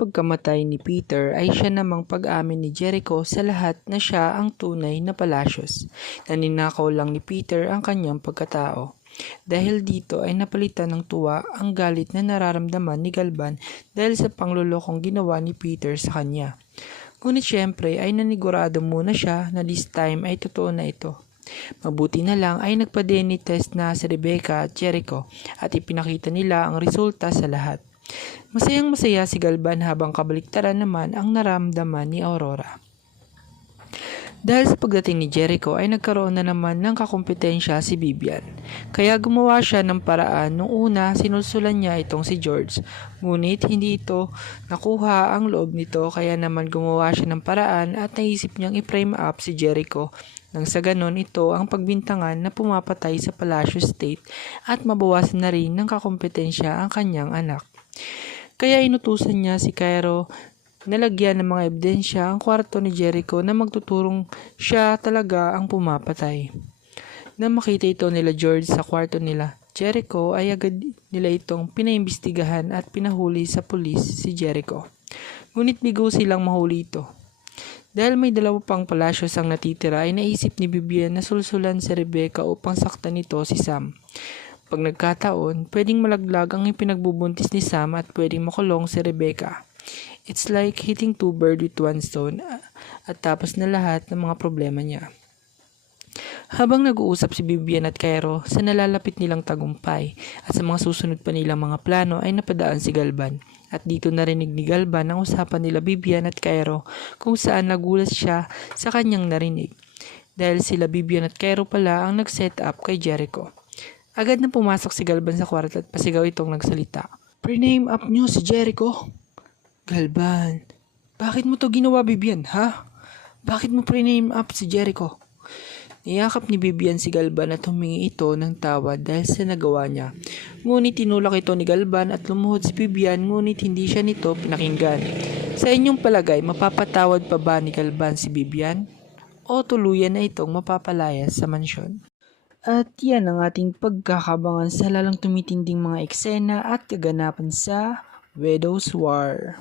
pagkamatay ni Peter ay siya namang pag-amin ni Jericho sa lahat na siya ang tunay na Palacios, na ninakaw lang ni Peter ang kanyang pagkatao. Dahil dito ay napalitan ng tuwa ang galit na nararamdaman ni Galvan dahil sa panglulokong ginawa ni Peter sa kanya. Ngunit syempre ay nanigurado muna siya na this time ay totoo na ito. Mabuti na lang ay nagpa-DNA test na si Rebecca at Jericho at ipinakita nila ang resulta sa lahat. Masayang masaya si Galvan habang kabaliktaran naman ang naramdaman ni Aurora. Dahil sa pagdating ni Jericho ay nagkaroon na naman ng kakumpetensya si Vivian. Kaya gumawa siya ng paraan nung una sinulsulan niya itong si George. Ngunit hindi ito nakuha ang loob nito kaya naman gumawa siya ng paraan at naisip niyang i-frame up si Jericho. Nang sa ganon ito ang pagbintangan na pumapatay sa Palacio State at mabawasan na rin ng kakumpetensya ang kanyang anak. Kaya inutusan niya si Cairo na lagyan ng mga ebidensya ang kwarto ni Jericho na magtuturong siya talaga ang pumapatay. Nang makita ito nila George sa kwarto nila, Jericho ay agad nila itong pinaimbestigahan at pinahuli sa pulis si Jericho. Ngunit bigo silang mahuli ito. Dahil may 2 pang Palacios ang natitira ay naisip ni Vivian na sulsulan si Rebecca upang saktan nito si Sam. Pag nagkataon, pwedeng malaglag ang ipinagbubuntis ni Sam at pwedeng makulong si Rebecca. It's like hitting 2 birds with 1 stone at tapos na lahat ng mga problema niya. Habang nag-uusap si Vivian at Cairo sa nalalapit nilang tagumpay at sa mga susunod pa nilang mga plano ay napadaan si Galvan. At dito narinig ni Galvan ang usapan nila Vivian at Cairo kung saan nagulat siya sa kanyang narinig. Dahil sila Vivian at Cairo pala ang nag-set up kay Jericho. Agad na pumasok si Galvan sa kwarto at pasigaw itong nagsalita. Pre-name up niyo si Jericho. Galvan, bakit mo to ginawa Vivian, ha? Bakit mo pre-name up si Jericho? Niyakap ni Vivian si Galvan at humingi ito ng tawad dahil sa nagawa niya. Ngunit tinulak ito ni Galvan at lumuhod si Vivian ngunit hindi siya nito pinakinggan. Sa inyong palagay, mapapatawad pa ba ni Galvan si Vivian? O tuluyan na itong mapapalayas sa mansyon? At yan ang ating pagkakabangan sa lalang tumitinding mga eksena at kaganapan sa Widow's War.